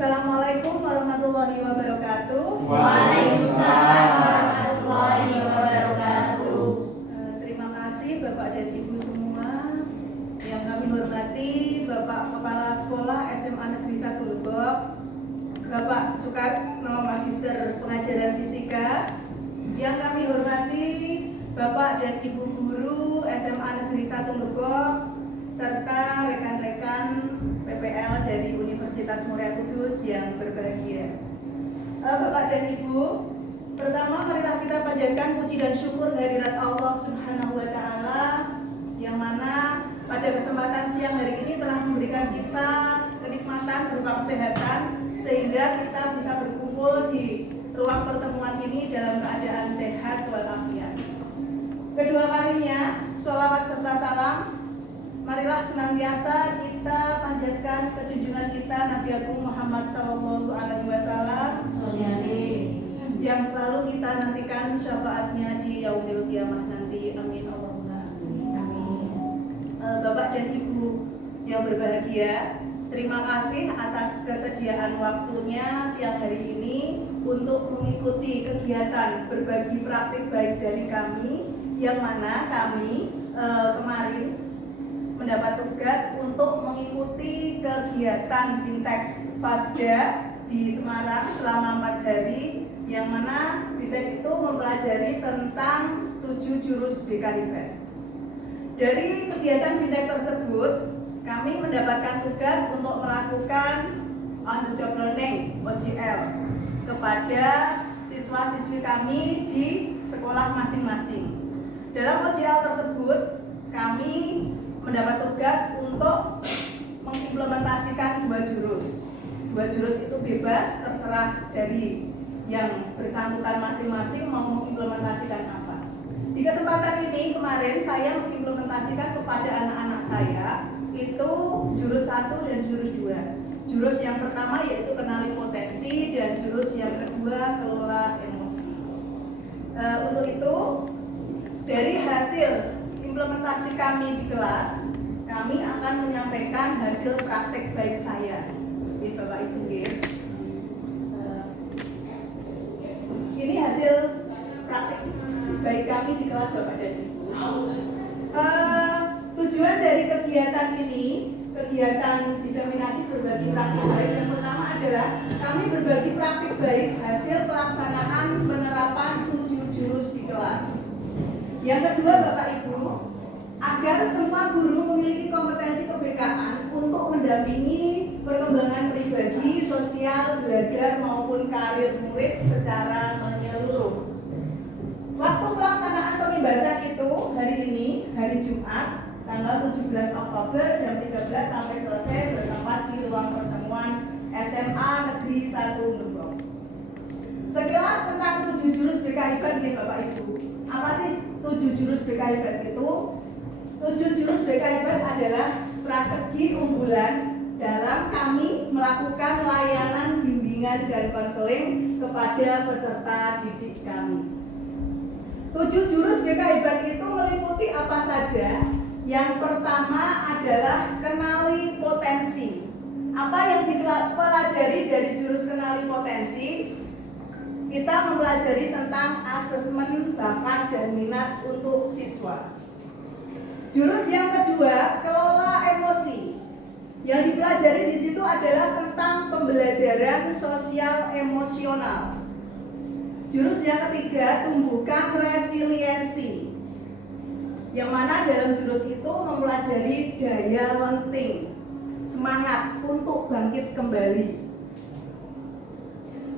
Assalamualaikum warahmatullahi wabarakatuh. Waalaikumsalam warahmatullahi wabarakatuh. Terima kasih Bapak dan Ibu semua. Yang kami hormati Bapak Kepala Sekolah SMA Negeri 1 Lebok, Bapak Soekarno Magister Pengajaran Fisika. Yang kami hormati Bapak dan Ibu Guru SMA Negeri 1 Lebok, serta rekan-rekan PPL dari Universitas Muria Kudus yang berbahagia. Bapak dan Ibu, pertama marilah kita panjatkan puji dan syukur kehadirat Allah Subhanahu wa Ta'ala, yang mana pada kesempatan siang hari ini telah memberikan kita kenikmatan berupa kesehatan, sehingga kita bisa berkumpul di ruang pertemuan ini dalam keadaan sehat walafiat. Kedua kalinya, sholawat serta salam marilah senantiasa kita panjatkan ke junjungan kita Nabi Agung Muhammad Sallallahu Alaihi Wasallam, yang selalu kita nantikan syafaatnya di yaumil qiyamah nanti. Amin Allahumma amin. Bapak dan Ibu yang berbahagia, terima kasih atas kesediaan waktunya siang hari ini untuk mengikuti kegiatan berbagi praktik baik dari kami, yang mana kami kemarin mendapat tugas untuk mengikuti kegiatan Bintek Fasda di Semarang selama 4 hari, yang mana Bintek itu mempelajari tentang 7 jurus BKIP. Dari kegiatan Bintek tersebut, kami mendapatkan tugas untuk melakukan on the job learning (OJL) kepada siswa-siswi kami di sekolah masing-masing. Dalam OJL tersebut, kami mendapat tugas untuk mengimplementasikan 2 jurus. 2 jurus itu bebas, terserah dari yang bersangkutan masing-masing mau mengimplementasikan apa. Di kesempatan ini kemarin saya mengimplementasikan kepada anak-anak saya itu jurus 1 dan jurus 2. Jurus yang pertama yaitu kenali potensi, dan jurus yang kedua kelola emosi. Untuk itu, dari hasil implementasi kami di kelas, kami akan menyampaikan hasil praktek baik saya. Ini Bapak Ibu, ini hasil praktek baik kami di kelas Bapak dan Ibu. Tujuan dari kegiatan ini, kegiatan diseminasi berbagi praktik baik, yang pertama adalah kami berbagi praktik baik hasil pelaksanaan penerapan 7 jurus di kelas. Yang kedua Bapak Ibu, agar semua guru memiliki kompetensi kebekaan untuk mendampingi perkembangan pribadi, sosial, belajar maupun karir murid secara menyeluruh. Waktu pelaksanaan pembebasan itu hari ini, hari Jumat, tanggal 17 Oktober jam 13 sampai selesai, bertempat di ruang pertemuan SMA Negeri 1 Lebok. Sekilas tentang 7 jurus BKIP nih Bapak Ibu. Apa sih 7 jurus BKIP itu? 7 jurus BKIP adalah strategi unggulan dalam kami melakukan layanan bimbingan dan konseling kepada peserta didik kami. 7 jurus BKIP itu meliputi apa saja? Yang pertama adalah kenali potensi. Apa yang dipelajari dari jurus kenali potensi? Kita mempelajari tentang asesmen bakat dan minat untuk siswa. Jurus yang kedua, kelola emosi. Yang dipelajari di situ adalah tentang pembelajaran sosial emosional. Jurus yang ketiga, tumbuhkan resiliensi. Yang mana dalam jurus itu mempelajari daya lenting, semangat untuk bangkit kembali.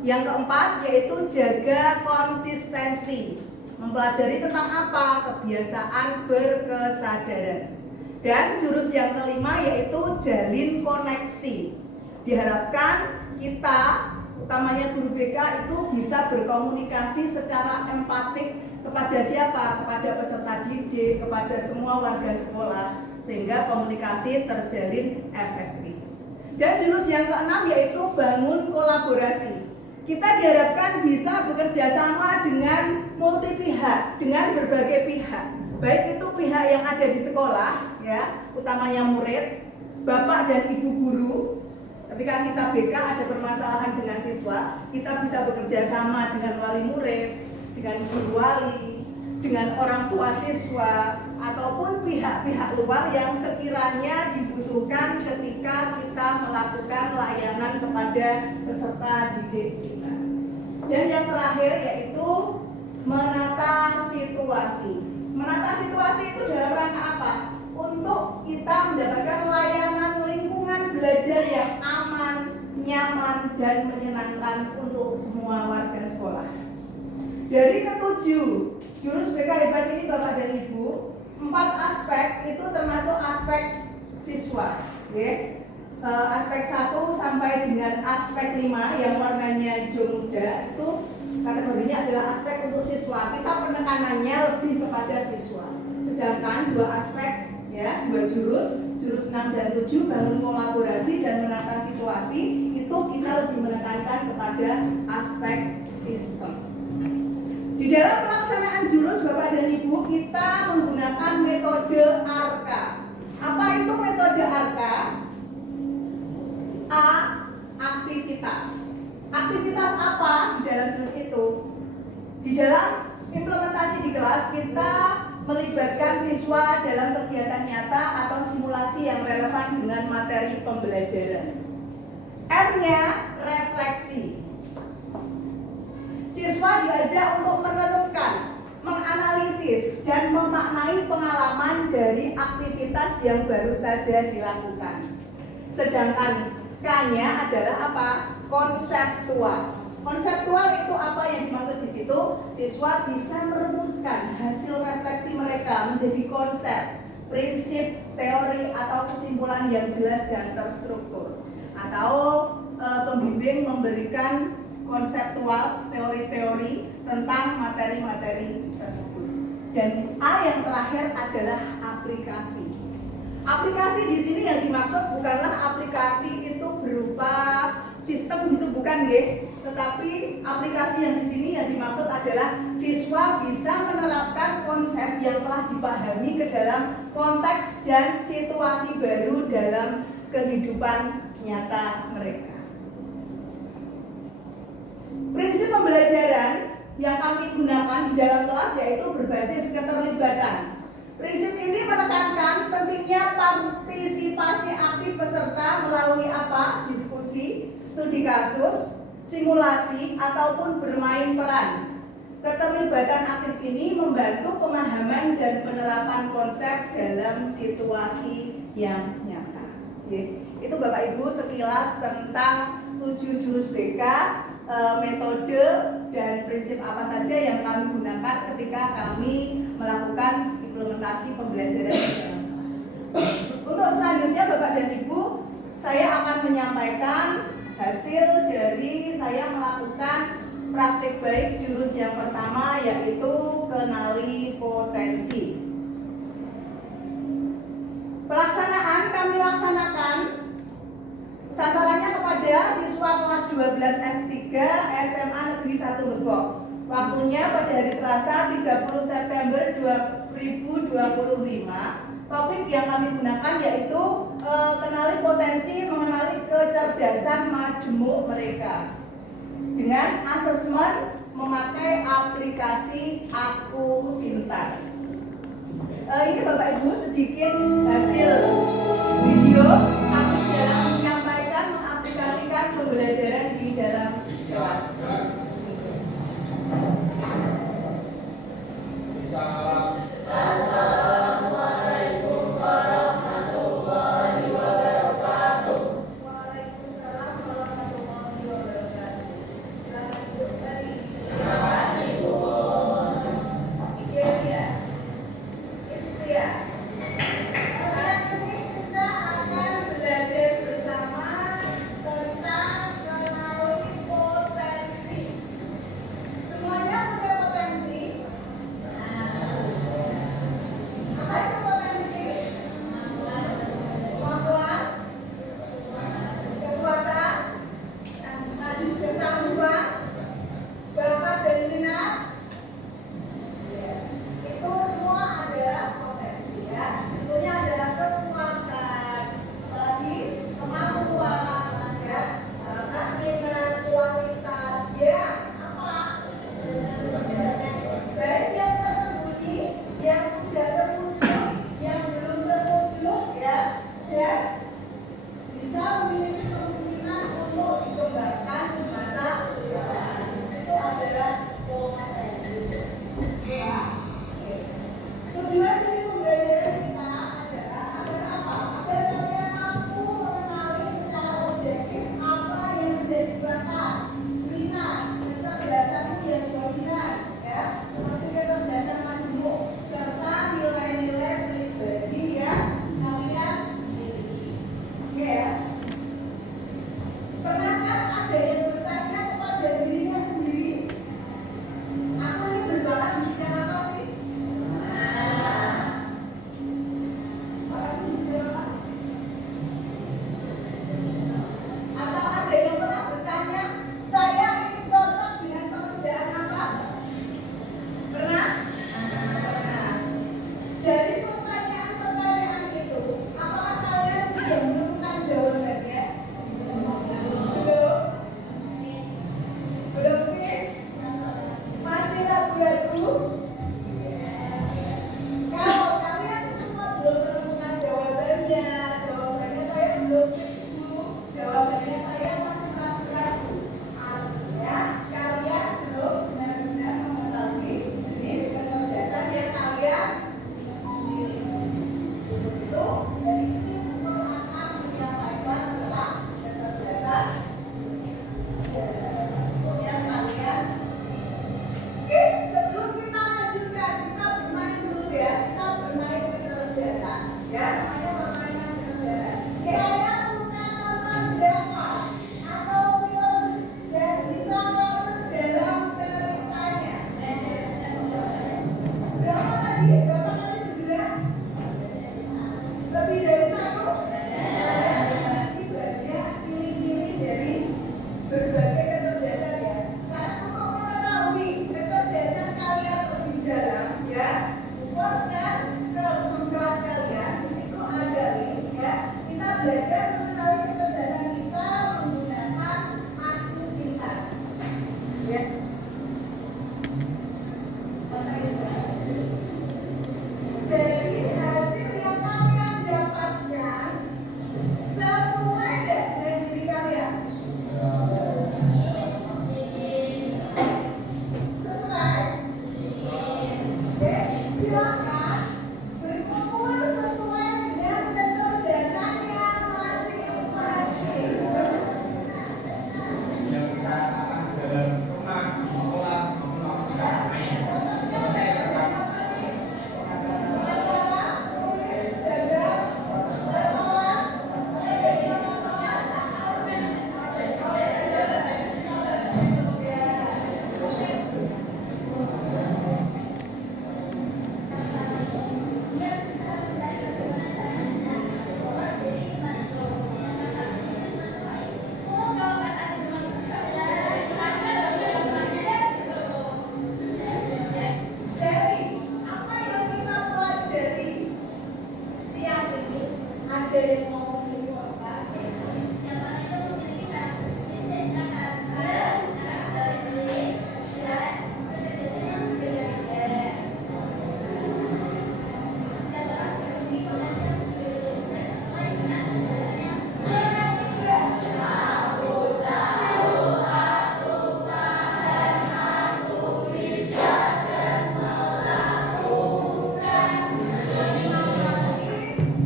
Yang keempat yaitu jaga konsistensi, mempelajari tentang apa? Kebiasaan berkesadaran. Dan jurus yang kelima yaitu jalin koneksi. Diharapkan kita, utamanya guru BK, itu bisa berkomunikasi secara empatik kepada siapa? Kepada peserta didik, kepada semua warga sekolah, sehingga komunikasi terjalin efektif. Dan jurus yang keenam yaitu bangun kolaborasi. Kita diharapkan bisa bekerja sama dengan multi pihak, dengan berbagai pihak. Baik itu pihak yang ada di sekolah, ya, utamanya murid, bapak dan ibu guru, Ketika kita BK ada permasalahan dengan siswa, kita bisa bekerja sama dengan wali murid, dengan guru wali, dengan orang tua siswa, ataupun pihak-pihak luar yang sekiranya dibutuhkan ketika kita melakukan layanan kepada peserta didik kita. Dan yang terakhir yaitu menata situasi. Menata situasi itu dalam rangka apa? Untuk kita mendapatkan layanan lingkungan belajar yang aman, nyaman, dan menyenangkan untuk semua warga sekolah. Dari ketujuh jurus BK Hebat ini Bapak dan Ibu, 4 aspek itu termasuk aspek siswa, ya. Aspek 1 sampai dengan aspek 5 yang warnanya hijau muda itu kategorinya adalah aspek untuk siswa. Kita penekanannya lebih kepada siswa. Sedangkan 2 aspek, ya, 2 jurus 6 dan 7 bangun kolaborasi dan menata situasi, itu kita lebih menekankan kepada aspek sistem. Di dalam pelaksanaan jurus Bapak dan Ibu, kita menggunakan metode ARKA. Apa itu metode ARKA? A. Aktivitas. Aktivitas apa di dalam jurus itu? Di dalam implementasi di kelas kita melibatkan siswa dalam kegiatan nyata atau simulasi yang relevan dengan materi pembelajaran. R-nya refleksi. Siswa diajak untuk merenungkan, menganalisis, dan memaknai pengalaman dari aktivitas yang baru saja dilakukan. Sedangkan K-nya adalah apa? Konseptual. Konseptual itu apa yang dimaksud di situ? Siswa bisa merumuskan hasil refleksi mereka menjadi konsep, prinsip, teori, atau kesimpulan yang jelas dan terstruktur. Atau pembimbing memberikan konseptual, teori-teori tentang materi-materi tersebut. Dan A yang terakhir adalah aplikasi. Aplikasi di sini yang dimaksud bukanlah aplikasi itu berupa sistem itu bukan ya, tetapi aplikasi yang di sini yang dimaksud adalah siswa bisa menerapkan konsep yang telah dipahami ke dalam konteks dan situasi baru dalam kehidupan nyata mereka. Prinsip pembelajaran yang kami gunakan di dalam kelas yaitu berbasis keterlibatan. Prinsip ini menekankan pentingnya partisipasi aktif peserta melalui apa? Diskusi, studi kasus, simulasi, ataupun bermain peran. Keterlibatan aktif ini membantu pemahaman dan penerapan konsep dalam situasi yang nyata. Itu Bapak Ibu sekilas tentang 7 jurus BK, metode dan prinsip apa saja yang kami gunakan ketika kami melakukan implementasi pembelajaran di dalam kelas. Untuk selanjutnya Bapak dan Ibu, saya akan menyampaikan hasil dari saya melakukan praktik baik jurus yang pertama yaitu kenali potensi. Pelaksanaan kami laksanakan sasarannya kepada siswa kelas 12 F3 SMA Negeri 1 Lebok. Waktunya pada hari Selasa 30 September 2025. Topik yang kami gunakan yaitu kenali potensi, mengenali kecerdasan majemuk mereka dengan asesmen memakai aplikasi Aku Pintar. Ini Bapak Ibu sedikit hasil video kami dalam menyampaikan mengaplikasikan pembelajaran di dalam kelas. Assalamualaikum warahmatullahi wabarakatuh. Waalaikumsalam warahmatullahi wabarakatuh. Selamat duduk kembali. Terima kasih, Bu. Iya, ya. Istri ya. Sekarang belajar mengenali kecerdasan kita menggunakan aku pintar. Ya. Jadi hasil yang kalian dapatkan sesuai dengan diri kalian. Sesuai. Oke, silakan berkumpul sesuai dengan kecerdasannya masing-masing. Yang kita akan dalam rumah, di sekolah, maupun kita main. Jadi, apa yang kita pelajari siang ini? Ada yang ngomong dulu apa?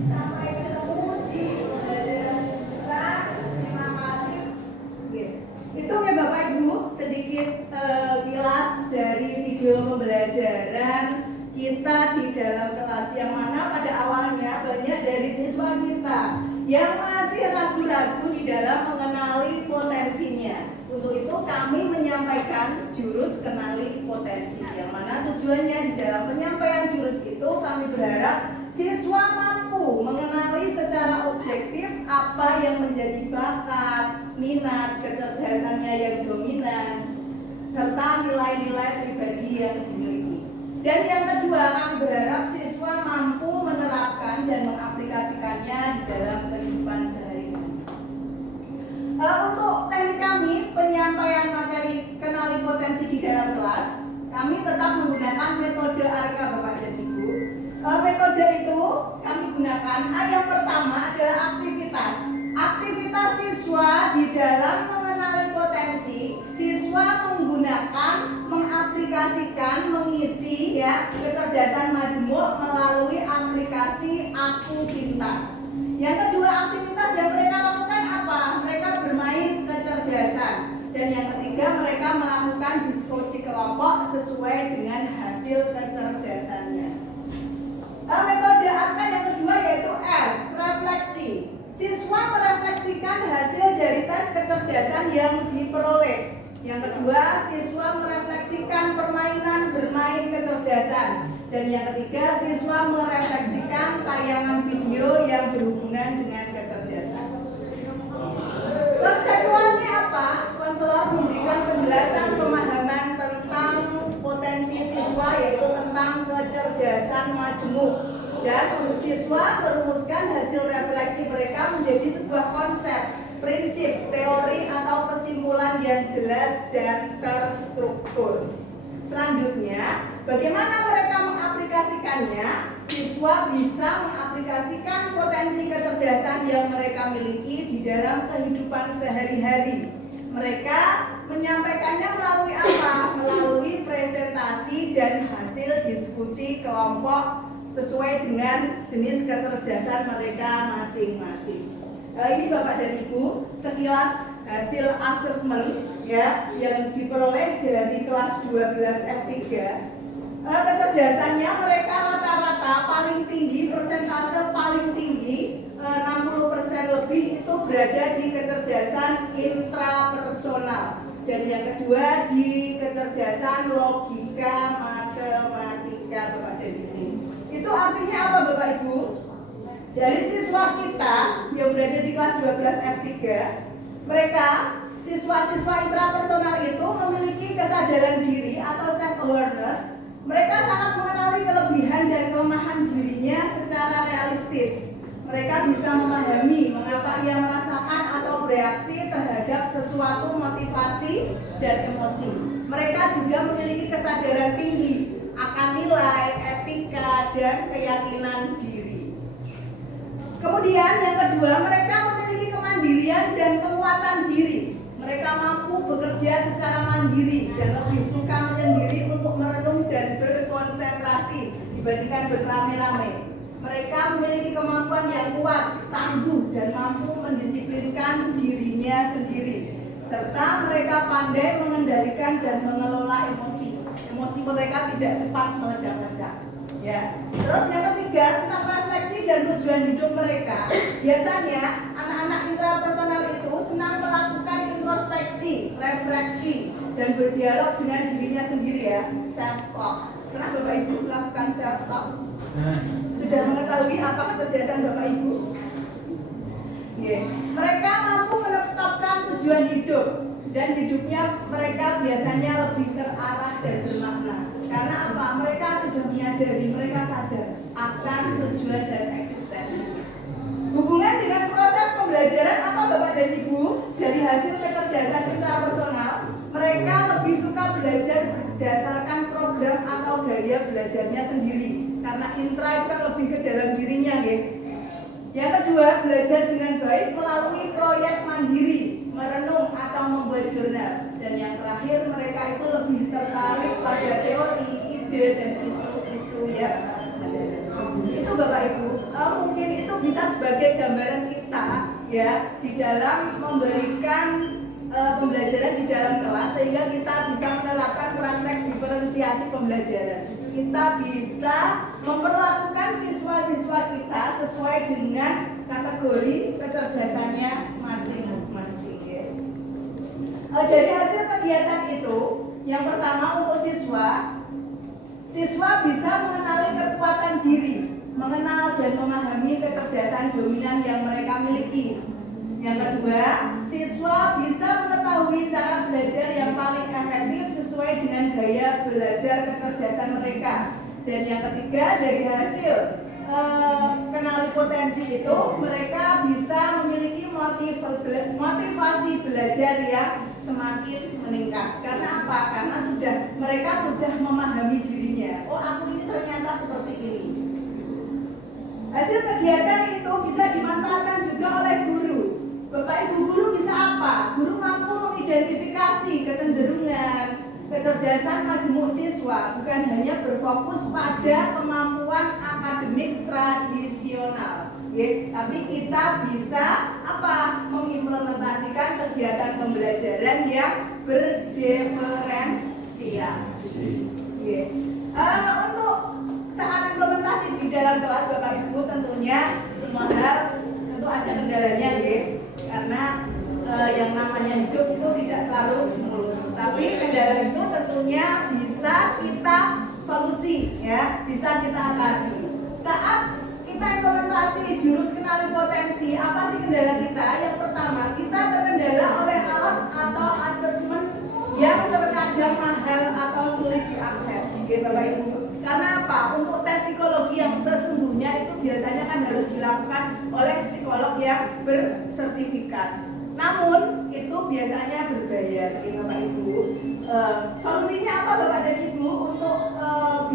Sampai ketemu di pembelajaran kita. Terima kasih. Oke. Itu ya Bapak Ibu sedikit kilas dari video pembelajaran kita di dalam kelas, yang mana pada awalnya banyak dari siswa kita yang masih ragu-ragu di dalam mengenali potensinya. Untuk itu kami menyampaikan jurus kenali potensi, yang mana tujuannya di dalam penyampaian jurus itu kami berharap siswa mampu mengenali secara objektif apa yang menjadi bakat, minat, kecerdasannya yang dominan, serta nilai-nilai pribadi yang dimiliki. Dan yang kedua, kami berharap siswa mampu menerapkan dan mengaplikasikannya di dalam kehidupan sehari-hari. Untuk teknik kami penyampaian materi kenali potensi di dalam kelas, kami tetap menggunakan metode ARKA Bapak dan Ibu. Metode itu kami gunakan, yang pertama adalah aktivitas. Aktivitas siswa di dalam mengenali potensi, siswa menggunakan, mengaplikasikan, mengisi ya kecerdasan majemuk melalui aplikasi Aku Pintar. Yang kedua, aktivitas yang mereka lakukan apa? Mereka bermain kecerdasan. Dan yang ketiga, mereka melakukan diskusi kelompok sesuai dengan hasil kecerdasannya. Metode ARKA yang kedua yaitu R, refleksi. Siswa merefleksikan hasil dari tes kecerdasan yang diperoleh. Yang kedua, siswa merefleksikan permainan bermain kecerdasan. Dan yang ketiga, siswa merefleksikan tayangan video yang berhubungan dengan kecerdasan. Konseptualnya apa? Konselor memberikan penjelasan pemahaman tentang potensi siswa, yaitu tentang kecerdasan majemuk. Dan siswa merumuskan hasil refleksi mereka menjadi sebuah konsep, prinsip, teori atau kesimpulan yang jelas dan terstruktur. Selanjutnya, bagaimana mereka mengaplikasikannya? Siswa bisa mengaplikasikan potensi kecerdasan yang mereka miliki di dalam kehidupan sehari-hari. Mereka menyampaikannya melalui apa? Melalui presentasi dan hasil diskusi kelompok sesuai dengan jenis kecerdasan mereka masing-masing. Ini Bapak dan Ibu sekilas hasil asesmen ya yang diperoleh dari kelas 12 F3. Kecerdasannya mereka rata-rata paling tinggi, persentase paling tinggi 60% lebih itu berada di kecerdasan intrapersonal. Dan yang kedua di kecerdasan logika matematika Bapak dan Ibu. Itu artinya apa Bapak Ibu? Dari siswa kita yang berada di kelas 12 F3, mereka siswa-siswa intrapersonal itu memiliki kesadaran diri atau self-awareness. Mereka sangat mengenali kelebihan dan kelemahan dirinya secara realistis. mereka bisa memahami mengapa ia merasakan atau bereaksi terhadap sesuatu motivasi dan emosi. Mereka juga memiliki kesadaran tinggi akan nilai, etika, dan keyakinan diri. Kemudian yang kedua, mereka memiliki kemandirian dan kekuatan diri. Mereka mampu bekerja secara mandiri dan lebih suka menyendiri untuk merenung dan berkonsentrasi dibandingkan beramai-ramai. Mereka memiliki kemampuan yang kuat, tangguh, dan mampu mendisiplinkan dirinya sendiri. Serta mereka pandai mengendalikan dan mengelola emosi. Emosi mereka tidak cepat meledak-ledak. Ya. Terus yang ketiga, tentang refleksi dan tujuan hidup mereka. Biasanya anak-anak intrapersonal itu senang melakukan introspeksi, refleksi, dan berdialog dengan dirinya sendiri ya, self talk. Pernah Bapak Ibu melakukan self talk? Sudah mengetahui apa kecerdasan Bapak Ibu? Mereka mampu menetapkan tujuan hidup dan hidupnya mereka biasanya lebih terarah dan bermakna. Karena apa? Mereka sudah menyadari, mereka sadar akan tujuan dan eksistensinya. Hubungan dengan proses pembelajaran apa Bapak dan Ibu? Dari hasil kecerdasan intrapersonal, mereka lebih suka belajar berdasarkan program atau gaya belajarnya sendiri. Karena intra itu kan lebih ke dalam dirinya ya. Yang kedua, belajar dengan baik melalui proyek mandiri, merenung atau membuat jurnal. Dan yang terakhir, mereka itu lebih tertarik pada teori, ide, dan isu-isu yang ada. Itu Bapak Ibu, mungkin itu bisa sebagai gambaran kita ya di dalam memberikan pembelajaran di dalam kelas sehingga kita bisa menerapkan praktek diferensiasi pembelajaran. Kita bisa memperlakukan siswa-siswa kita sesuai dengan kategori kecerdasannya masing-masing ya. Dari hasil kegiatan itu, yang pertama untuk siswa bisa mengenali kekuatan diri, mengenal dan memahami kecerdasan dominan yang mereka miliki. Yang kedua, siswa bisa mengetahui cara belajar yang paling efektif sesuai dengan gaya belajar kecerdasan mereka. Dan yang ketiga, dari hasil kenali potensi itu, mereka bisa memiliki motivasi belajar yang semakin meningkat. Karena apa? Karena mereka sudah memahami dirinya. Oh, aku ini ternyata seperti ini. Hasil kegiatan itu bisa dimanfaatkan juga oleh guru. Bapak Ibu guru bisa apa? Guru mampu mengidentifikasi kecenderungan, kecerdasan majemuk siswa, bukan hanya berfokus pada kemampuan akademik tradisional, tapi kita bisa mengimplementasikan kegiatan pembelajaran yang berdiferensiasi. Untuk saat implementasi di dalam kelas Bapak Ibu tentunya semua hal tentu ada kendalanya karena yang namanya hidup itu tidak selalu mulus, tapi kendala itu tentunya bisa kita solusi ya, bisa kita atasi. Saat kita implementasi jurus kenali potensi, apa sih kendala kita? Yang pertama, kita terkendala oleh alat atau asesmen yang terkadang mahal atau sulit diakses, Bapak Ibu. Karena apa? Untuk tes psikologi yang sesungguhnya itu biasanya kan harus dilakukan oleh psikolog yang bersertifikat. Namun itu biasanya berbayar, Bapak Ibu. Solusinya apa Bapak dan Ibu untuk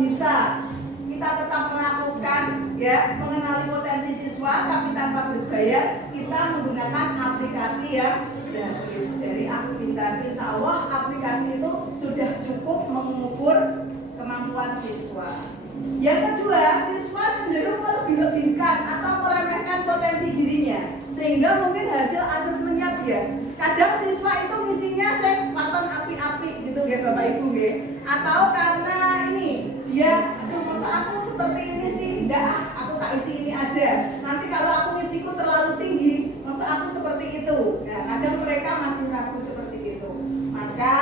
bisa kita tetap melakukan mengenali potensi siswa tapi tanpa berbayar? Kita menggunakan aplikasi yang gratis dari Akpintar. Insya Allah aplikasi itu sudah cukup mengukur kemampuan siswa. Yang kedua, siswa cenderung melebih-lebihkan atau meremehkan potensi dirinya, sehingga mungkin hasil asesmennya bias. Kadang siswa itu ngisinya paton api-api gitu Bapak Ibu atau karena ini dia masa aku seperti ini sih, aku tak isi ini aja. Nanti kalau aku ngisiku terlalu tinggi, masa aku seperti itu. Nah, kadang mereka masih ragu seperti itu. Maka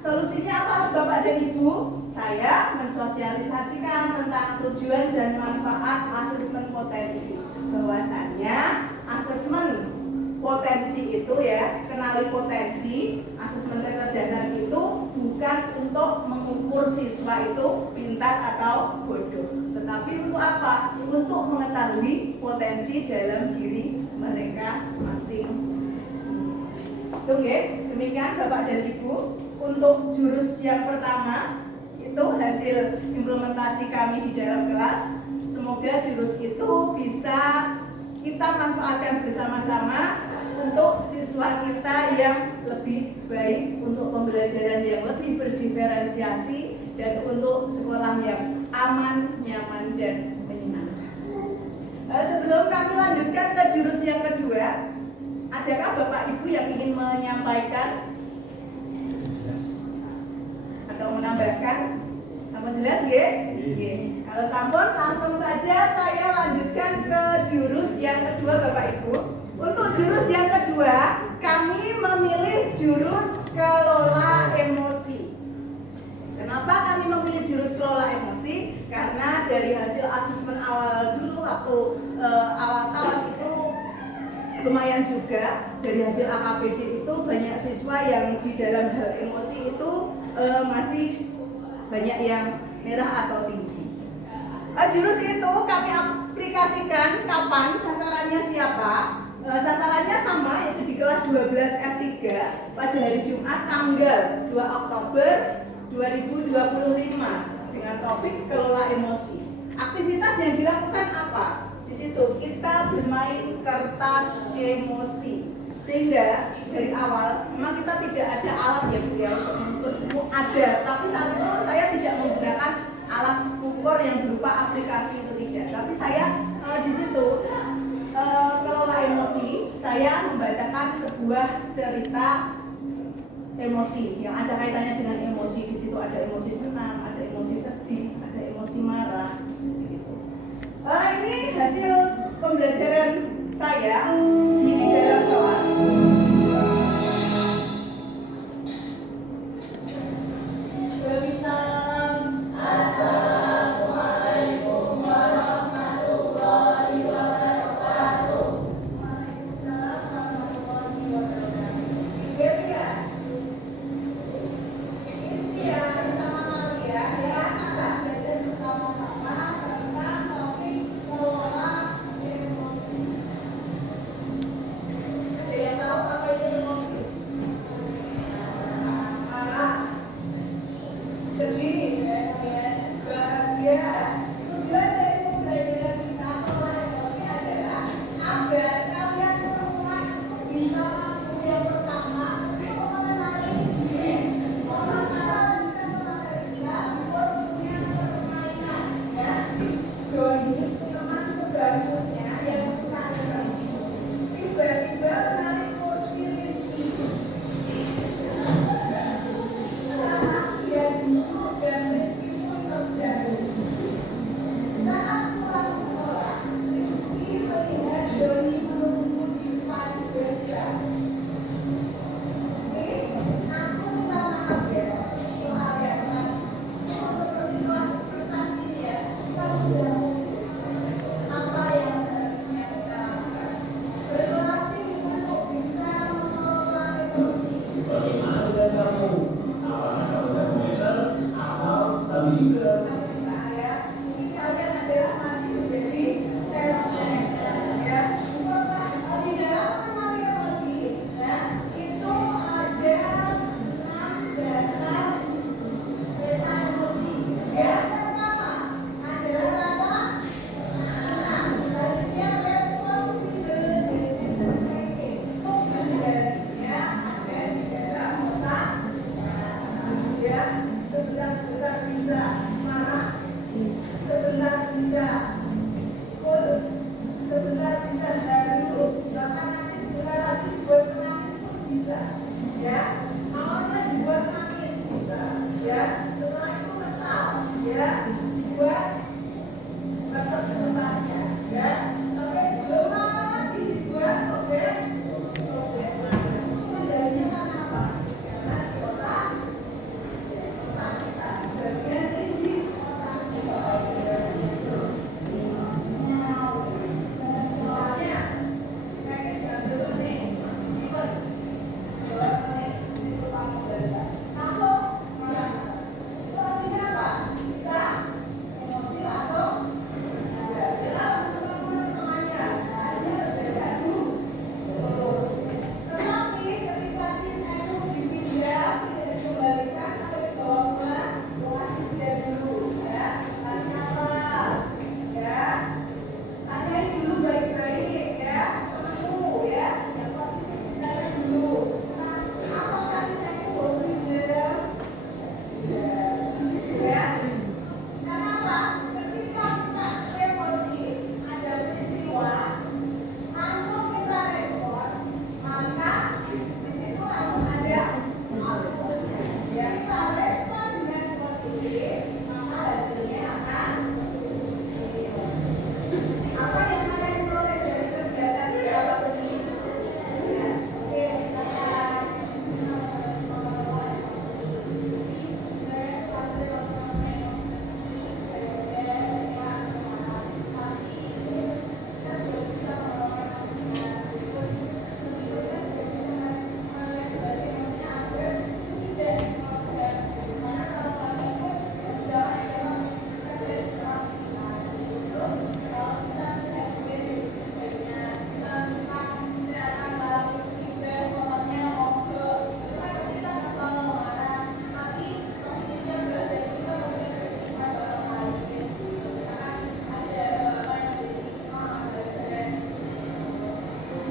solusinya apa Bapak dan Ibu? Saya mensosialisasikan tentang tujuan dan manfaat asesmen potensi. Bahwasannya asesmen potensi itu kenali potensi, asesmen kecerdasan itu bukan untuk mengukur siswa itu pintar atau bodoh, tapi untuk apa? Untuk mengetahui potensi dalam diri mereka masing-masing. Itu ya, demikian Bapak dan Ibu untuk jurus yang pertama itu hasil implementasi kami di dalam kelas. Semoga jurus itu bisa kita manfaatkan bersama-sama untuk siswa kita yang lebih baik, untuk pembelajaran yang lebih berdiferensiasi, dan untuk sekolah yang aman, nyaman, dan menyenangkan. Sebelum kami lanjutkan ke jurus yang kedua, adakah Bapak Ibu yang ingin menyampaikan atau menambahkan? Sampun jelas nggih? Nggih. Kalau sampun, langsung saja saya lanjutkan ke jurus yang kedua Bapak Ibu. Untuk jurus yang kedua, kami memilih jurus kelola emosi. Kenapa kami memilih jurus kelola emosi? Karena dari hasil asesmen awal dulu waktu awal tahun itu lumayan juga, dari hasil AKPD itu banyak siswa yang di dalam hal emosi itu masih banyak yang merah atau tinggi. Jurus itu kami aplikasikan kapan, sasarannya siapa? Sasarannya sama, yaitu di kelas 12 F3 pada hari Jumat tanggal 2 Oktober 2025 dengan topik kelola emosi. Aktivitas yang dilakukan apa? Di situ kita bermain kertas emosi. Sehingga dari awal memang kita tidak ada alat ya Bu, ada, tapi saat itu saya tidak menggunakan alat ukur yang berupa aplikasi itu tidak. Tapi saya di situ kelola emosi, saya membacakan sebuah cerita emosi yang ada kaitannya dengan emosi. Di situ ada emosi senang, ada emosi sedih, ada emosi marah, seperti itu. Ini hasil pembelajaran saya di dalam kelas. Assalamualaikum warahmatullahi wabarakatuh.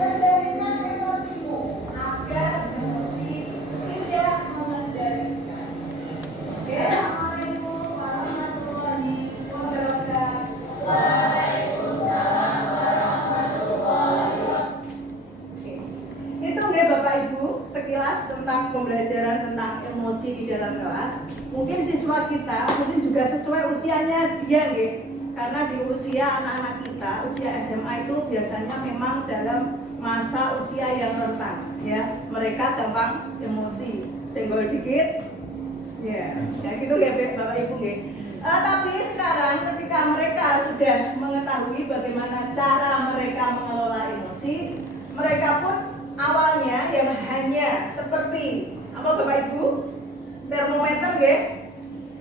kendalikan emosimu agar emosi tidak mengendalikan. Oke, Assalamualaikum warahmatullahi wabarakatuh. Waalaikumsalam warahmatullahi wabarakatuh. Oke. Itu ya Bapak Ibu sekilas tentang pembelajaran tentang emosi di dalam kelas. Mungkin siswa kita mungkin juga sesuai usianya dia nggih. Karena di usia anak-anak kita, usia SMA itu biasanya memang dalam masa usia yang rentan ya. Mereka gampang emosi. Senggol dikit ya. Ya gitu ya Bapak Ibu nggih. Tapi sekarang ketika mereka sudah mengetahui bagaimana cara mereka mengelola emosi, mereka pun awalnya yang hanya seperti apa Bapak Ibu? Termometer nggih.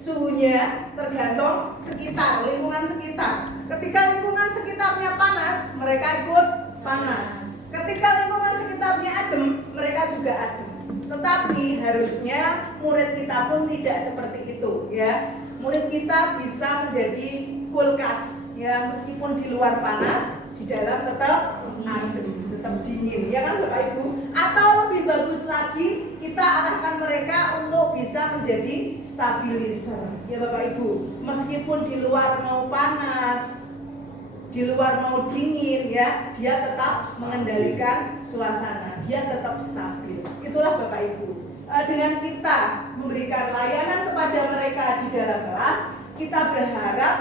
Suhunya tergantung sekitar, lingkungan sekitar. Ketika lingkungan sekitarnya panas, mereka ikut panas. Ketika lingkungan sekitarnya adem, mereka juga adem. Tetapi harusnya murid kita pun tidak seperti itu ya. Murid kita bisa menjadi kulkas ya, meskipun di luar panas, di dalam tetap adem, tetap dingin ya kan Bapak Ibu. Atau lebih bagus lagi, kita arahkan mereka untuk bisa menjadi stabilizer ya Bapak Ibu. Meskipun di luar mau panas, di luar mau dingin ya, dia tetap mengendalikan suasana, dia tetap stabil. Itulah Bapak Ibu. Dengan kita memberikan layanan kepada mereka di dalam kelas, kita berharap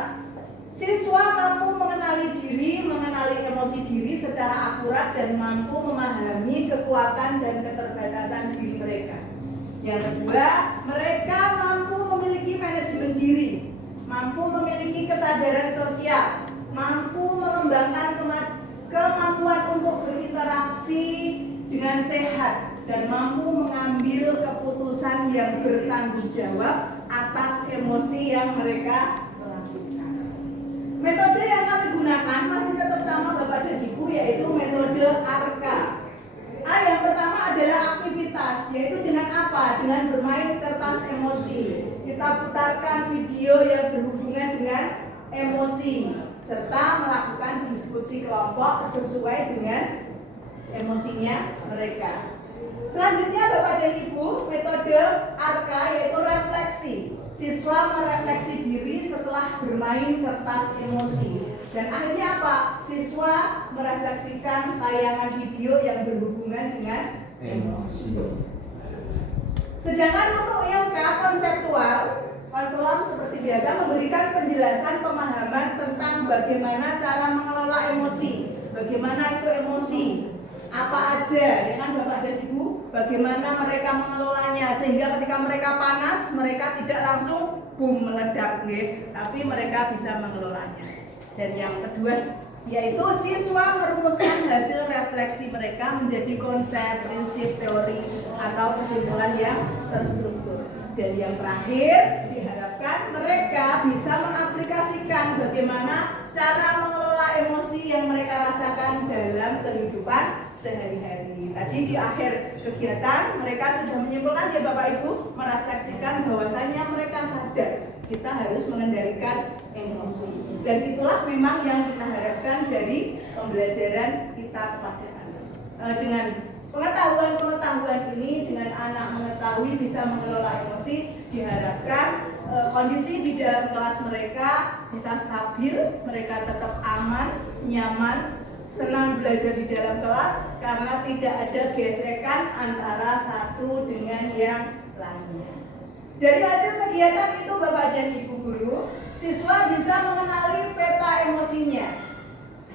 siswa mampu mengenali diri, mengenali emosi diri secara akurat dan mampu memahami kekuatan dan keterbatasan diri mereka. Yang kedua, mereka mampu memiliki manajemen diri, mampu memiliki kesadaran sosial, mampu mengembangkan kemampuan untuk berinteraksi dengan sehat, dan mampu mengambil keputusan yang bertanggung jawab atas emosi yang mereka lakukan. Metode yang kami gunakan masih tetap sama Bapak dan Ibu, yaitu metode ARKA. Yang pertama adalah aktivitas, yaitu dengan apa? Dengan bermain kertas emosi. Kita putarkan video yang berhubungan dengan emosi, serta melakukan diskusi kelompok sesuai dengan emosinya mereka. Selanjutnya Bapak dan Ibu, metode ARKA yaitu refleksi. Siswa merefleksi diri setelah bermain kertas emosi. Dan akhirnya apa? Siswa merefleksikan tayangan video yang berhubungan dengan emosi. Sedangkan untuk ILK konseptual, konselor seperti biasa memberikan penjelasan pemahaman tentang bagaimana cara mengelola emosi. Bagaimana itu emosi? Apa aja dengan Bapak dan Ibu, bagaimana mereka mengelolanya sehingga ketika mereka panas mereka tidak langsung boom meledak tapi mereka bisa mengelolanya. Dan yang kedua yaitu siswa merumuskan hasil refleksi mereka menjadi konsep, prinsip, teori atau kesimpulan yang terstruktur. Dan yang terakhir diharapkan mereka bisa mengaplikasikan bagaimana cara mengelola emosi yang mereka rasakan dalam kehidupan sehari-hari. Tadi di akhir kegiatan mereka sudah menyimpulkan ya Bapak Ibu, merefleksikan bahwasanya mereka sadar kita harus mengendalikan emosi. Dan itulah memang yang kita harapkan dari pembelajaran kita kepada anak. Dengan pengetahuan ini, dengan anak mengetahui bisa mengelola emosi, diharapkan kondisi di dalam kelas mereka bisa stabil, mereka tetap aman, nyaman, senang belajar di dalam kelas karena tidak ada gesekan antara satu dengan yang lainnya. Dari hasil kegiatan itu Bapak dan Ibu guru, siswa bisa mengenali peta emosinya.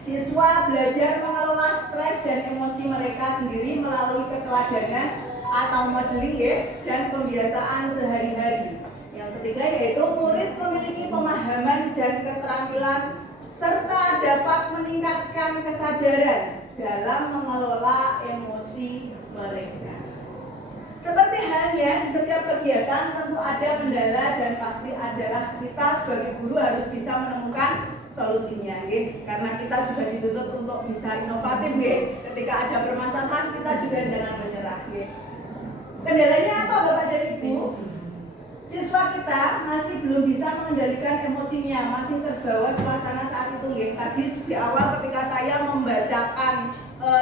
Siswa belajar mengelola stres dan emosi mereka sendiri melalui keteladanan atau modeling dan pembiasaan sehari-hari. Yang ketiga yaitu murid memiliki pemahaman dan keterampilan serta dapat meningkatkan kesadaran dalam mengelola emosi mereka. Seperti halnya di setiap kegiatan tentu ada kendala dan pasti adalah kita sebagai guru harus bisa menemukan solusinya, karena kita juga dituntut untuk bisa inovatif, ketika ada permasalahan kita juga jangan menyerah. Kendalanya apa Bapak dan Ibu? Siswa kita masih belum bisa mengendalikan emosinya, masih terbawa suasana saat itu. Tadi di awal ketika saya membacakan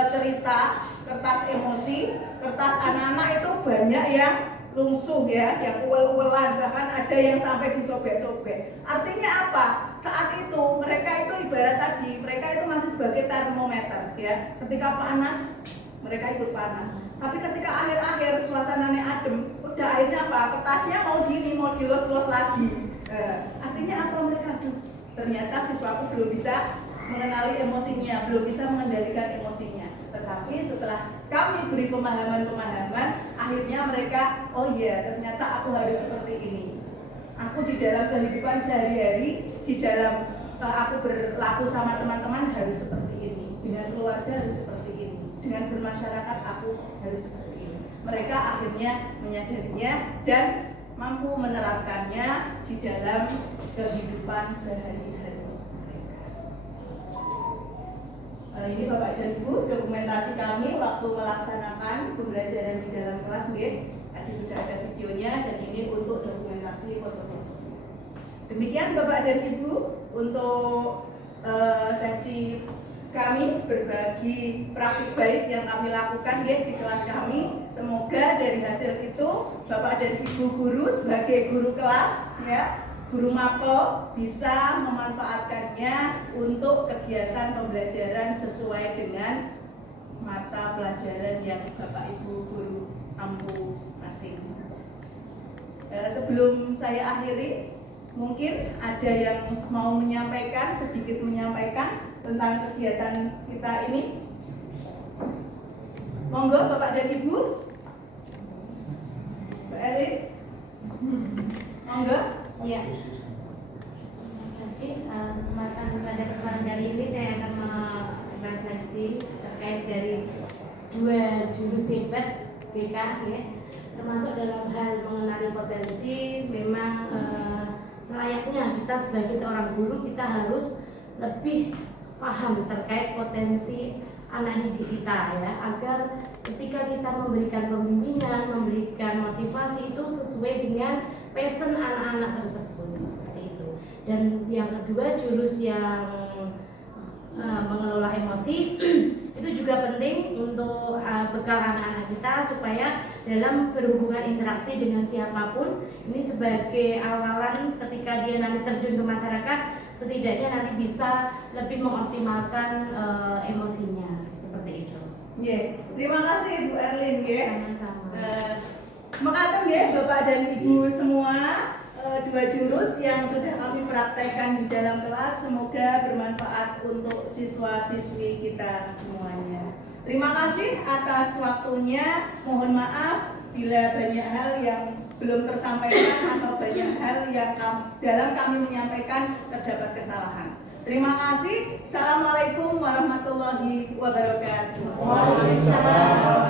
cerita cerita, kertas emosi, kertas anak-anak itu banyak yang lungsuh ya, yang uel-uelan, bahkan ada yang sampai disobek-sobek. Artinya apa? Saat itu mereka itu ibarat tadi, mereka itu masih sebagai termometer ya. Ketika panas, mereka ikut panas. Tapi ketika akhir-akhir suasananya adem, udah akhirnya apa? Kertasnya mau dilos-los lagi. Artinya apa mereka? Aduh, ternyata siswaku belum bisa mengenali emosinya, belum bisa mengendalikan emosinya. Tetapi setelah kami beri pemahaman-pemahaman, akhirnya mereka, oh iya, ternyata aku harus seperti ini. Aku di dalam kehidupan sehari-hari, di dalam aku berlaku sama teman-teman harus seperti ini. Dengan keluarga harus seperti ini. Dengan bermasyarakat aku harus seperti ini. Mereka akhirnya menyadarinya dan mampu menerapkannya di dalam kehidupan sehari-hari. Ini Bapak dan Ibu, dokumentasi kami waktu melaksanakan pembelajaran di dalam kelas, tadi sudah ada videonya dan ini untuk dokumentasi foto-foto. Demikian Bapak dan Ibu untuk sesi kami berbagi praktik baik yang kami lakukan di kelas kami. Semoga dari hasil itu Bapak dan Ibu guru sebagai guru kelas guru mapel bisa memanfaatkannya untuk kegiatan pembelajaran sesuai dengan mata pelajaran yang Bapak Ibu guru ampu masing-masing. Sebelum saya akhiri, mungkin ada yang mau sedikit menyampaikan tentang kegiatan kita ini. Monggo Bapak dan Ibu. Mbak Elin. Monggo. Ya. Terima kasih. Pada kesempatan kali ini saya akan merefleksi terkait dari dua jurus hebat BK ya. Termasuk dalam hal mengenali potensi, memang selayaknya kita sebagai seorang guru kita harus lebih paham terkait potensi anak didik kita ya, agar ketika kita memberikan pembimbingan, memberikan motivasi itu sesuai dengan passion anak-anak tersebut seperti itu. Dan yang kedua, jurus yang mengelola emosi itu juga penting untuk bekal anak-anak kita supaya dalam berhubungan interaksi dengan siapapun ini sebagai awalan ketika dia nanti terjun ke masyarakat, setidaknya nanti bisa lebih mengoptimalkan emosinya seperti itu. Terima kasih Bu Erlin Sama-sama. Mekaten Bapak dan Ibu semua, dua jurus yang sudah kami praktekkan di dalam kelas, semoga bermanfaat untuk siswa-siswi kita semuanya. Terima kasih atas waktunya. Mohon maaf bila banyak hal yang belum tersampaikan atau banyak hal yang dalam kami menyampaikan terdapat kesalahan. Terima kasih. Assalamualaikum warahmatullahi wabarakatuh. Waalaikumsalam.